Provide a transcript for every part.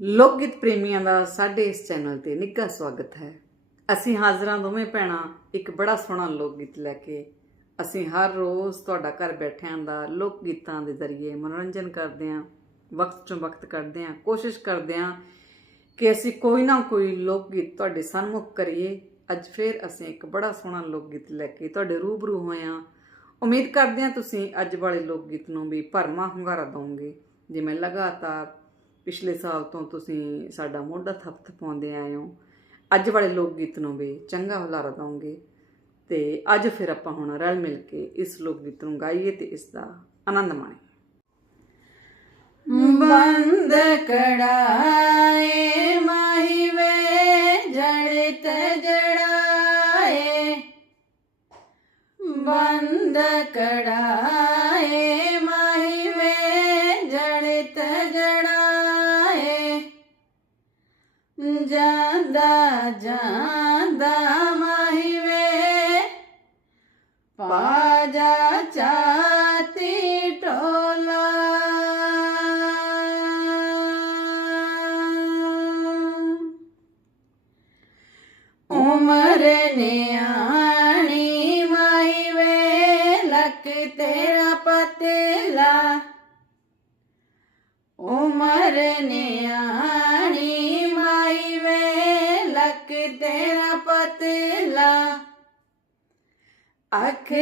ਲੋਕ ਗੀਤ ਪ੍ਰੇਮੀਆਂ ਦਾ ਸਾਡੇ ਇਸ ਚੈਨਲ ਤੇ ਨਿੱਘਾ ਸਵਾਗਤ ਹੈ। ਅਸੀਂ ਹਾਜ਼ਰਾਂ ਦੋਵੇਂ ਭੈਣਾਂ, ਇੱਕ ਬੜਾ ਸੋਹਣਾ ਲੋਕ ਗੀਤ ਲੈ ਕੇ ਅਸੀਂ ਹਰ ਰੋਜ਼ ਤੁਹਾਡਾ ਘਰ ਬੈਠਿਆਂ ਦਾ ਲੋਕ ਗੀਤਾਂ ਦੇ ਜ਼ਰੀਏ ਮਨੋਰੰਜਨ ਕਰਦੇ ਹਾਂ, ਵਕਤ ਤੋਂ ਵਕਤ ਕਰਦੇ ਹਾਂ, ਕੋਸ਼ਿਸ਼ ਕਰਦੇ ਹਾਂ ਕਿ ਅਸੀਂ ਕੋਈ ਨਾ ਕੋਈ ਲੋਕ ਗੀਤ ਤੁਹਾਡੇ ਸਾਹਮਣੇ ਕਰੀਏ। ਅੱਜ ਫਿਰ ਅਸੀਂ ਇੱਕ ਬੜਾ ਸੋਹਣਾ ਲੋਕ ਗੀਤ ਲੈ ਕੇ ਤੁਹਾਡੇ ਰੂਬਰੂ ਹੋਏ ਹਾਂ। ਉਮੀਦ ਕਰਦੇ ਹਾਂ ਤੁਸੀਂ ਅੱਜ ਵਾਲੇ ਲੋਕ ਗੀਤ ਨੂੰ ਵੀ ਭਰਮਾ ਹੁੰਗਾਰਾ ਦਿਓਗੇ ਜਿਵੇਂ ਲਗਾਤਾਰ ਪਿਛਲੇ ਸਾਲ ਤੋਂ ਤੁਸੀਂ ਸਾਡਾ ਮੋਢਾ ਥੱਪ ਪਾਉਂਦੇ ਆਏ ਹੋ। ਅੱਜ ਵਾਲੇ ਲੋਕ ਗੀਤ ਨੂੰ ਵੀ ਚੰਗਾ ਹੁਲਾਰਾ ਦਿਓਗੇ। ਤੇ ਅੱਜ ਫਿਰ ਆਪਾਂ ਹੁਣ ਰਲ ਮਿਲ ਕੇ ਇਸ ਲੋਕ ਗੀਤ ਨੂੰ ਗਾਈਏ ਤੇ ਇਸ ਦਾ ਆਨੰਦ ਮਾਣੀਏ। ਬੰਦ ਕੜਾਏ, ਮਾਹੀ ਵੇ, ਜੜਤ ਜੜਾਏ। ਬੰਦ ਕੜਾਏ ਜਾਂਦਾ ਜਾਂਦਾ ਮਾਹੀ ਵੇ। ਪਾਜਾ ਚਾਤੀ ਟੋਲਾ। ਉਮਰ ਨੇ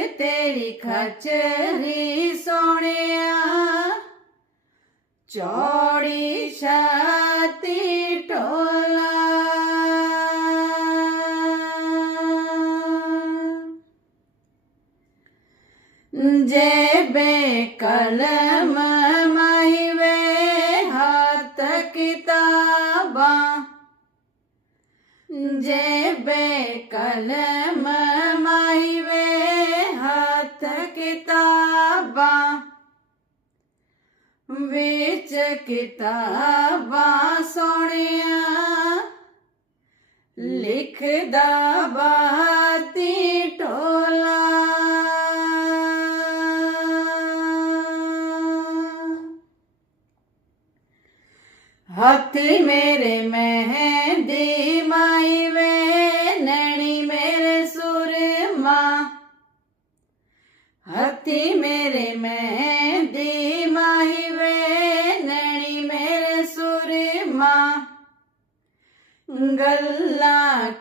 ਤੇਰੀ ਖਚਰੀ ਸੋਹਣਿਆ। ਚੌੜੀ ਛਾਤੀ ਟੋਲਾ ਜੇਬੇ ਕਲਮ ਮਾਈ ਹੱਥ ਕਿਤਾਬਾਂ ਜੇਬੇ ਕਲਮ ਵਿੱਚ ਕਿਤਾਬਾਂ ਸੋਹਣਿਆ ਲਿਖਦਾ ਬਾਤੀ ਟੋਲਾ ਹੱਥੀ ਮੇਰੇ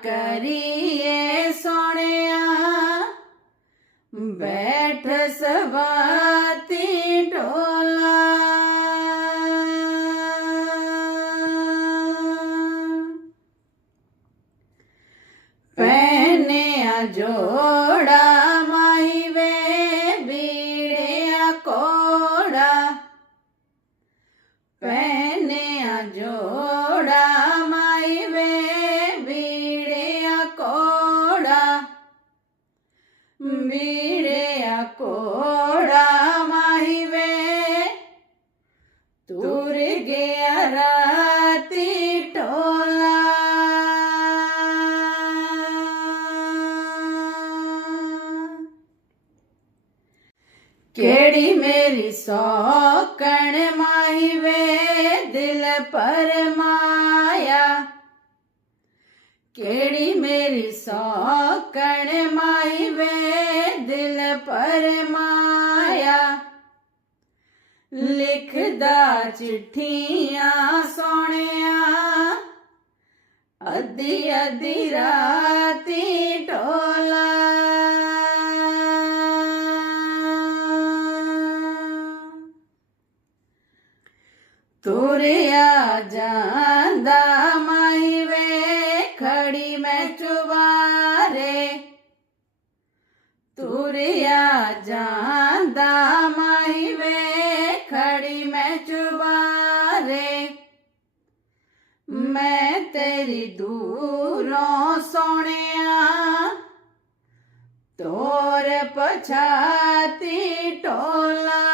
ਕਰੀਏ ਸੋਹਣਿਆ। ਬੈਠ ਸਵਾਤੀ ਢੋਲਾ। ਪਹਿਨਿਆ ਜੋੜਾ ਬੀੜਿਆ ਕੋੜਾ ਮਾਈ ਵੇ ਤੁਰ ਗਿਆ ਰਾਤੀ ਟੋਲਾ ਕਿਹੜੀ ਮੇਰੀ ਲਿਖਦਾ ਚਿੱਠੀਆਂ ਸੋਹਣਿਆ ਅੱਧੀ ਅੱਧੀ ਰਾਤੀ ਢੋਲਾ ਤੁਰਿਆ ਜਾਂਦਾ ਮਾਈ ਵੇ ਖੜੀ ਮੈਂ ਚੁਬਾਰੇ ਤੁਰਿਆ છાતી ટોલા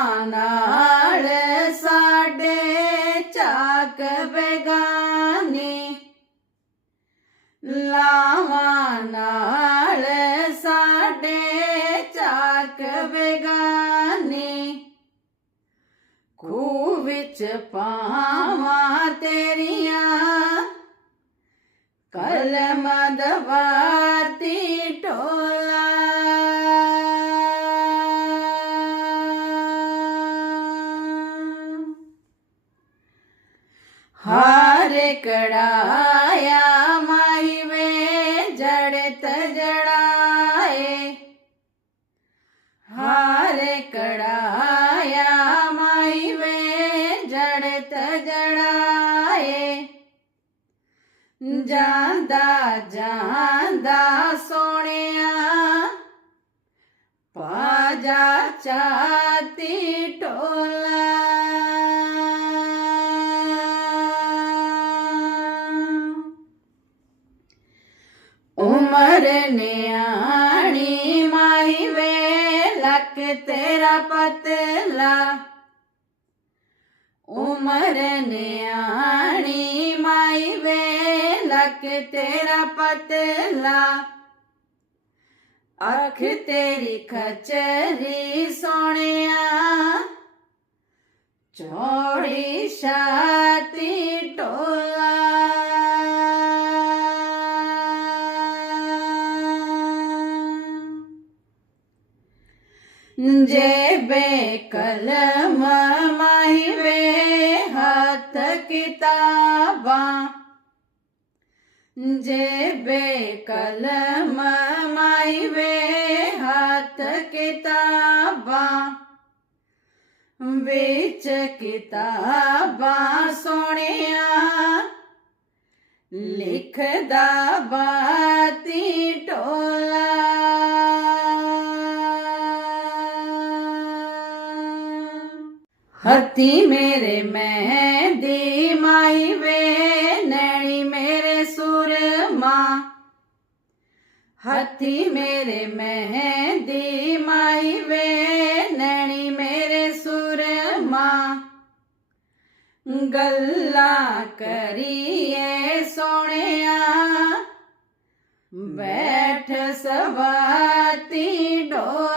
લામાનાળ સાડે ચાક બેગાની લામાનાળ સાડે ચાક બેગાની કુ ਵਿੱਚ ਪਾਵਾਂ ਤੇਰੀਆਂ। ਕਲਮ ਦਵਾਤੀ ਟੋਲਾ। ਹਾਰ ਕੜਾਇਆ ਜਾਂਦਾ ਜਾਂਦਾ ਸੋਹਣਿਆ। ਪਾਜਾ ਚਾਤੀ ਟੋਲਾ। ਉਮਰ ਨਿਆਣੀ ਮਾਈ ਵੇ ਲੱਕ ਤੇਰਾ ਪਤਲਾ। ਉਮਰ ਨਿਆਣੀ ਮਾਈ ਵੇ ਲੱਕ ਤੇਰਾ ਪਤਲਾ। ਅੱਖ ਤੇਰੀ ਖਚਰੀ ਸੋਹਣਿਆ। ਚੋੜੀ ਛਾਤੀ ਟੋਲਾ ਜੇਬੇ ਕਲਮ ਮਾਈ ਵੇ ਹੱਥ ਕਿਤਾਬਾਂ, ਵਿੱਚ ਕਿਤਾਬਾਂ ਸੋਹਣਿਆ, ਲਿਖਦਾ ਬਾਤੀ ਟੋਲਾ। ਹੱਥੀ ਮੇਰੇ ਮੈਂ ਦੀ ਮਾਈ ਹੱਥੀ ਮੇਰੇ ਮਹਿੰਦੀ ਮਾਈ ਵੇ ਨੈਣੀ ਮੇਰੇ ਸੁਰਮਾ ਗੱਲਾਂ ਕਰੀਏ ਸੋਹਣਿਆ ਬੈਠ ਸਵਾਤੀ ਡੋਲਾ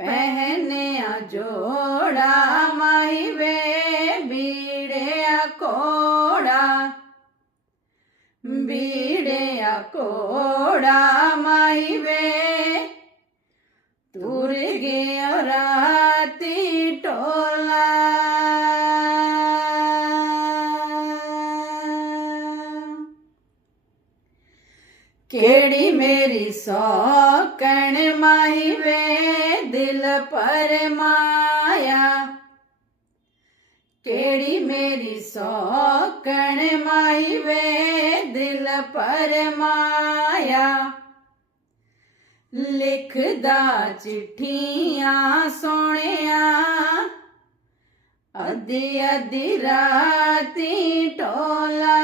ਪਹਿਨਿਆ ਜੋੜਾ ਮਾਈ ਵੇ ਬੀੜਿਆ ਕੋੜਾ ਬੀੜਿਆ ਕੋੜਾ ਮਾਈ ਵੇ ਤੁਰ ਕਿਹੜੀ ਮੇਰੀ ਸੌਕਣ ਮਾਈ ਵੇ ਦਿਲ ਪਰ ਮਾਇਆ। ਲਿਖਦਾ ਚਿੱਠੀਆਂ ਸੋਹਣਿਆ, ਅੱਧੀ ਅੱਧੀ ਰਾਤੀ ਟੋਲਾ।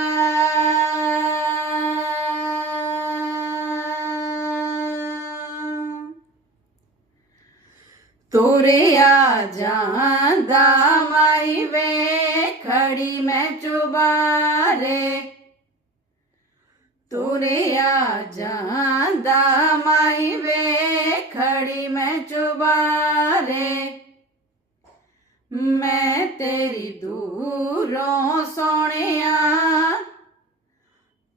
ਤੁਰਿਆ ਜਾਂਦਾ ਮਾਈ ਵੇ ਖੜੀ ਮੈਂ ਚੁਬਾਰੇ। ਤੁਰਿਆ ਜਾਂਦਾ ਮਾਈ ਵੇ, ਖੜੀ ਮੈਂ ਚੁਬਾਰੇ। ਮੈਂ ਤੇਰੀ ਦੂਰੋਂ ਸੋਹਣਿਆ,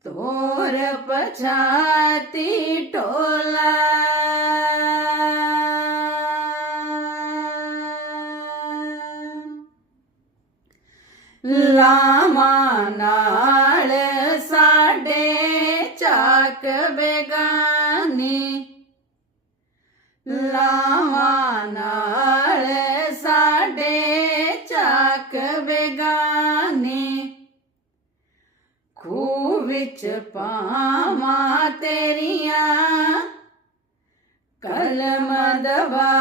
ਤੋਰ ਪਛਾਤੀ ਟੋਲਾ। ਲਾਮਾ ਨਾਲ ਸਾਡੇ ਚਾਕ ਬੇਗਾਨੀ। ਲਾਮਾ ਨਾਲ ਸਾਡੇ ਚਾਕ ਬੇਗਾਨੀ। ਖੂਹ ਵਿੱਚ ਪਾਵਾਂ ਤੇਰੀਆਂ, ਕਲਮ ਦਵਾਤੀ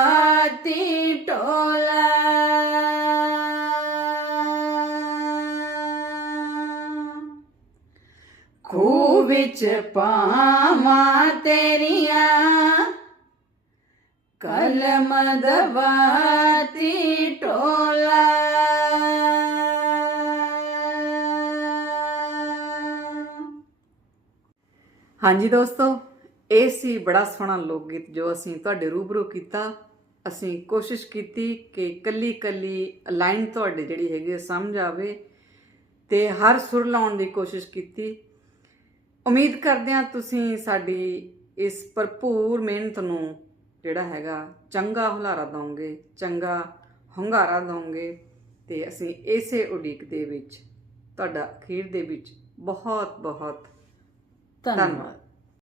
ਪਾਵਾਂ ਤੇਰੀਆਂ। ਕਲਮ ਦਵਾਤੀ ਟੋਲਾ। ਹਾਂਜੀ ਦੋਸਤੋ, ਇਹ ਸੀ ਬੜਾ ਸੋਹਣਾ ਲੋਕ ਗੀਤ ਜੋ ਅਸੀਂ ਤੁਹਾਡੇ ਰੂਬਰੂ ਕੀਤਾ। ਅਸੀਂ ਕੋਸ਼ਿਸ਼ ਕੀਤੀ ਕਿ ਕੱਲੀ ਕੱਲੀ ਲਾਈਨ ਤੁਹਾਡੇ ਜਿਹੜੀ ਹੈਗੀ ਸਮਝ ਆਵੇ ਤੇ ਹਰ ਸੁਰ ਲਾਉਣ ਦੀ ਕੋਸ਼ਿਸ਼ ਕੀਤੀ। ਉਮੀਦ ਕਰਦੇ ਹਾਂ ਤੁਸੀਂ ਸਾਡੀ ਇਸ ਭਰਪੂਰ ਮਿਹਨਤ ਨੂੰ ਜਿਹੜਾ ਹੈਗਾ ਚੰਗਾ ਹੁਲਾਰਾ ਦਵੋਗੇ ਚੰਗਾ ਹੁੰਗਾਰਾ ਦਵੋਗੇ ਤੇ ਅਸੀਂ ਇਸੇ ਉਡੀਕ ਦੇ ਵਿੱਚ, ਤੁਹਾਡਾ ਅਖੀਰ ਦੇ ਵਿੱਚ ਬਹੁਤ ਬਹੁਤ ਧੰਨਵਾਦ।